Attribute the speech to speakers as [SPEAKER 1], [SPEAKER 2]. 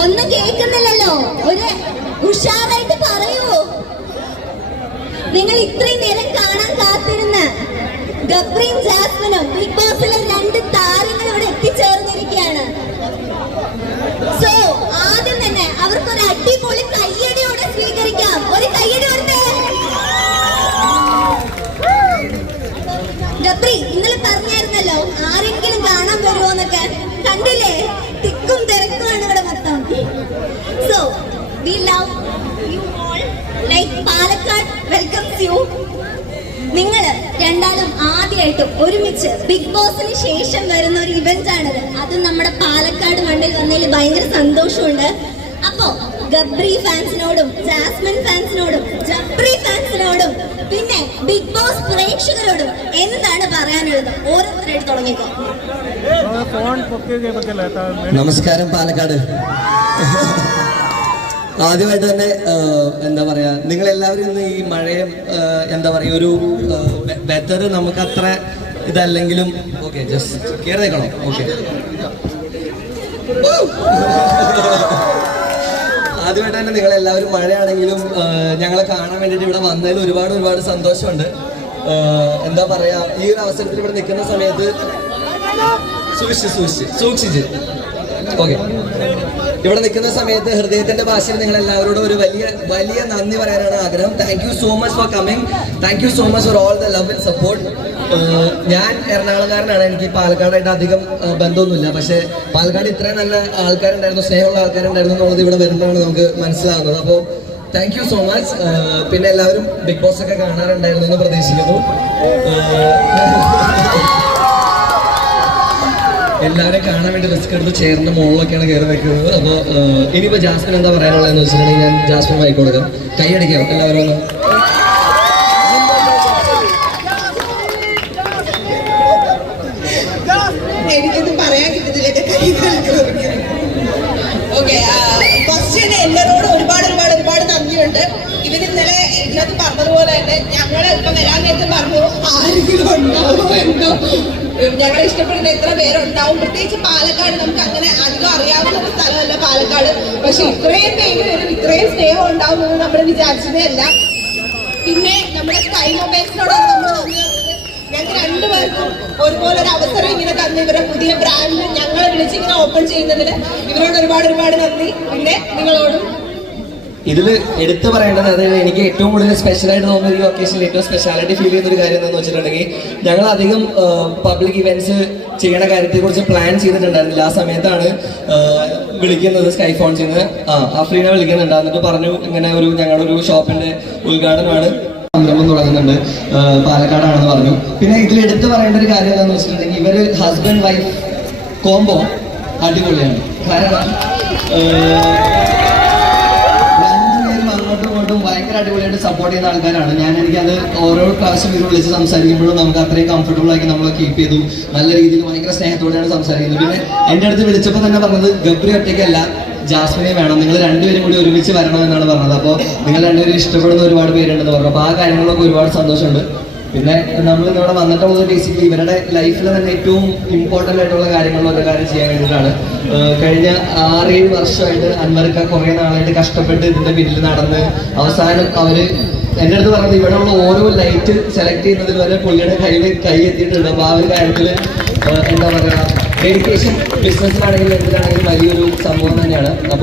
[SPEAKER 1] ഒന്നും കേൾക്കുന്നില്ലല്ലോ. ഒരു ഉഷാറായിട്ട് പറയൂ. നിങ്ങൾ ഇത്രയും നേരം കാണാൻ കാത്തിരുന്ന ഗബ്രിയും ജാസ്മിനും ബിഗ് ബോസിലെ രണ്ട് താരങ്ങൾ we love you all like Palakkad welcomes you നിങ്ങൾ രണ്ടാളും ആദ്യമായിട്ടും ഒരുമിച്ച് ബിഗ് ബോസിന് ശേഷം വരുന്ന ഒരു ഇവന്റ് ആണിത്. അത് നമ്മുടെ പാലക്കാട് മണ്ണിൽ വന്നതിൽ ഭയങ്കര സന്തോഷമുണ്ട്. അപ്പോ ഗബ്രി ഫാൻസിനോടും ജാസ്മിൻ ഫാൻസിനോടും ജബ്രി ഫാൻസിനോടും പിന്നെ ബിഗ് ബോസ് പ്രേക്ഷകരോടും എന്താണ് പറയാനുള്ളത്? ഓരോരുത്തരായിട്ട് തുടങ്ങിക്കോ.
[SPEAKER 2] നമസ്കാരം പാലക്കാട്. ആദ്യമായിട്ട് തന്നെ എന്താ പറയാ നിങ്ങൾ എല്ലാവരും ഇന്ന് ഈ മഴയും എന്താ പറയാ ഒരു വെതർ നമുക്ക് അത്ര ഇതല്ലെങ്കിലും ഓക്കെ ജസ്റ്റ് കയറിയേക്കണോ ഓക്കെ ആദ്യമായിട്ട് തന്നെ നിങ്ങൾ എല്ലാവരും മഴയാണെങ്കിലും ഞങ്ങളെ കാണാൻ വേണ്ടിയിട്ട് ഇവിടെ വന്നതിൽ ഒരുപാട് ഒരുപാട് സന്തോഷമുണ്ട്. എന്താ പറയാ ഈ ഒരു അവസരത്തിൽ ഇവിടെ നിൽക്കുന്ന സമയത്ത് സൂക്ഷിച്ച് സൂക്ഷിച്ച് സൂക്ഷിച്ച്. ഓക്കെ ഇവിടെ നിൽക്കുന്ന സമയത്ത് ഹൃദയത്തിന്റെ ഭാഷയിൽ നിങ്ങൾ എല്ലാവരോടും ഒരു വലിയ വലിയ നന്ദി പറയാനാണ് ആഗ്രഹം. Thank you so much for coming thank you so much for all the love and support ഞാൻ എറണാകുളക്കാരനാണ് എനിക്ക് പാലക്കാടായിട്ട് അധികം ബന്ധമൊന്നുമില്ല. പക്ഷേ പാലക്കാട് ഇത്രയും നല്ല ആൾക്കാരുണ്ടായിരുന്നു സ്നേഹമുള്ള ആൾക്കാരുണ്ടായിരുന്നു എന്നുള്ളത് ഇവിടെ വരുമ്പോഴാണ് നമുക്ക് മനസ്സിലാകുന്നത് അപ്പോൾ താങ്ക് യു സോ മച്ച് പിന്നെ എല്ലാവരും ബിഗ് ബോസ് ഒക്കെ കാണാറുണ്ടായിരുന്നു എന്ന് പ്രതീക്ഷിക്കുന്നു. ആ, എല്ലാവരും കാണാൻ വേണ്ടി റിസ്ക് എടുത്ത് ചേർന്ന് മുകളിലൊക്കെയാണ് കയറി വെക്കുന്നത് അപ്പോൾ ഇനിയിപ്പോൾ ജാസ്മിൻ എന്താ പറയാനുള്ളതെന്ന് വെച്ചിട്ടുണ്ടെങ്കിൽ ഞാൻ ജാസ്മിൻ വായി കൊടുക്കാം. കൈയടിക്കാം എല്ലാവരും ഒന്ന്.
[SPEAKER 3] കൈ ഓക്കെ ഫസ്റ്റ് പറഞ്ഞതുപോലെ തന്നെ ഞങ്ങളെ ഇപ്പൊ വരാൻ നേരത്തെ പറഞ്ഞു ആരെങ്കിലും ഉണ്ടാവുമോ എന്തോ ഞങ്ങളെ ഇഷ്ടപ്പെടുന്ന എത്ര പേരുണ്ടാവും. പ്രത്യേകിച്ച് പാലക്കാട് നമുക്ക് അങ്ങനെ അധികം അറിയാവുന്ന ഒരു സ്ഥലമല്ല പാലക്കാട്. പക്ഷെ ഇത്രയും പേര് വരും ഇത്രയും സ്നേഹം ഉണ്ടാവും എന്ന് നമ്മൾ വിചാരിച്ചതല്ല പിന്നെ നമ്മുടെ സ്കൈ മൊബൈൽസിനോടാണ് നമ്മൾ ഞങ്ങൾക്ക് രണ്ടുപേർക്കും ഒരുപോലെ ഒരു അവസരം ഇങ്ങനെ തന്ന. ഇവരെ പുതിയ ബ്രാൻഡ് ഞങ്ങളെ വിളിച്ച് ഇങ്ങനെ ഓപ്പൺ ചെയ്യുന്നതിന് ഇവരോട് ഒരുപാട് ഒരുപാട് നന്ദി. പിന്നെ നിങ്ങളോടും
[SPEAKER 2] ഇതിൽ എടുത്തു പറയേണ്ടത് അതായത് എനിക്ക് ഏറ്റവും കൂടുതൽ സ്പെഷ്യൽ ആയിട്ട് തോന്നുന്ന ഈ ഒക്കേഷനിൽ ഏറ്റവും സ്പെഷ്യാലിറ്റി ഫീൽ ചെയ്യുന്ന ഒരു കാര്യം എന്താണെന്ന് വെച്ചിട്ടുണ്ടെങ്കിൽ ഞങ്ങൾ അധികം പബ്ലിക് ഇവന്റ്സ് ചെയ്യണ കാര്യത്തെക്കുറിച്ച് പ്ലാൻ ചെയ്തിട്ടുണ്ടായിരുന്നില്ല. ആ സമയത്താണ് വിളിക്കുന്നത് സ്കൈ ഫോൺ ചെയ്യുന്നത് ആ അഫ്രീനെ വിളിക്കുന്നുണ്ട്. എന്നിട്ട് പറഞ്ഞു ഇങ്ങനെ ഒരു ഞങ്ങളുടെ ഒരു ഷോപ്പിന്റെ ഉദ്ഘാടനമാണ്. സംരംഭം തുടങ്ങുന്നുണ്ട്. പാലക്കാടാണെന്ന് പറഞ്ഞു. പിന്നെ ഇതിൽ എടുത്തു പറയേണ്ട ഒരു കാര്യം എന്താണെന്ന് വെച്ചിട്ടുണ്ടെങ്കിൽ ഇവർ ഹസ്ബൻഡ് വൈഫ് കോംബോ അടിപൊളിയാണ്. കാരണം ഭയങ്കര അടിപൊളിയായിട്ട് സപ്പോർട്ട് ചെയ്യുന്ന ആൾക്കാരാണ്. ഞാൻ എനിക്കത് ഓരോ പ്രാവശ്യം ഇവർ വിളിച്ച് സംസാരിക്കുമ്പോഴും നമുക്ക് അത്രയും കംഫർട്ടബിൾ ആക്കി നമ്മൾ കീപ്പ് ചെയ്തു. നല്ല രീതിയിൽ ഭയങ്കര സ്നേഹത്തോടെയാണ് സംസാരിക്കുന്നത്. പിന്നെ എന്റെ അടുത്ത് വിളിച്ചപ്പോൾ തന്നെ പറഞ്ഞത് ഗബ്രി ഒറ്റയ്ക്കല്ല ജാസ്മിനെ വേണം. നിങ്ങൾ രണ്ടുപേരും കൂടി ഒരുമിച്ച് വരണം എന്നാണ് പറഞ്ഞത്. അപ്പോൾ നിങ്ങൾ രണ്ടുപേരും ഇഷ്ടപ്പെടുന്ന ഒരുപാട് പേരുണ്ടെന്ന് പറഞ്ഞു. അപ്പോൾ ആ കാര്യങ്ങളൊക്കെ ഒരുപാട് സന്തോഷമുണ്ട്. പിന്നെ നമ്മൾ ഇവിടെ വന്നിട്ടുള്ളത് ബേസിക്കലി ഇവരുടെ ലൈഫിൽ തന്നെ ഏറ്റവും ഇമ്പോർട്ടന്റ് ആയിട്ടുള്ള കാര്യങ്ങളിലൊക്കെ കാര്യം ചെയ്യാൻ വേണ്ടിയിട്ടാണ്. കഴിഞ്ഞ ആറേഴ് വർഷമായിട്ട് അൻവർക്ക കുറേ നാളായിട്ട് കഷ്ടപ്പെട്ട് ഇതിന്റെ പിന്നിൽ നടന്ന് അവസാനം അവർ എന്റെ അടുത്ത് പറഞ്ഞത് ഇവിടെ ഉള്ള ഓരോ ലൈറ്റ് സെലക്ട് ചെയ്യുന്നതിൽ വരെ പുള്ളിയുടെ കയ്യിൽ കൈ എത്തിയിട്ടുണ്ട്. അപ്പോൾ ആ ഒരു കാര്യത്തിൽ എന്താ പറയുക ഡെഡിക്കേഷൻ ബിസിനസ്സിലാണെങ്കിലും എന്തിനാണെങ്കിലും വലിയൊരു സംഭവം തന്നെയാണ്. അപ്പോൾ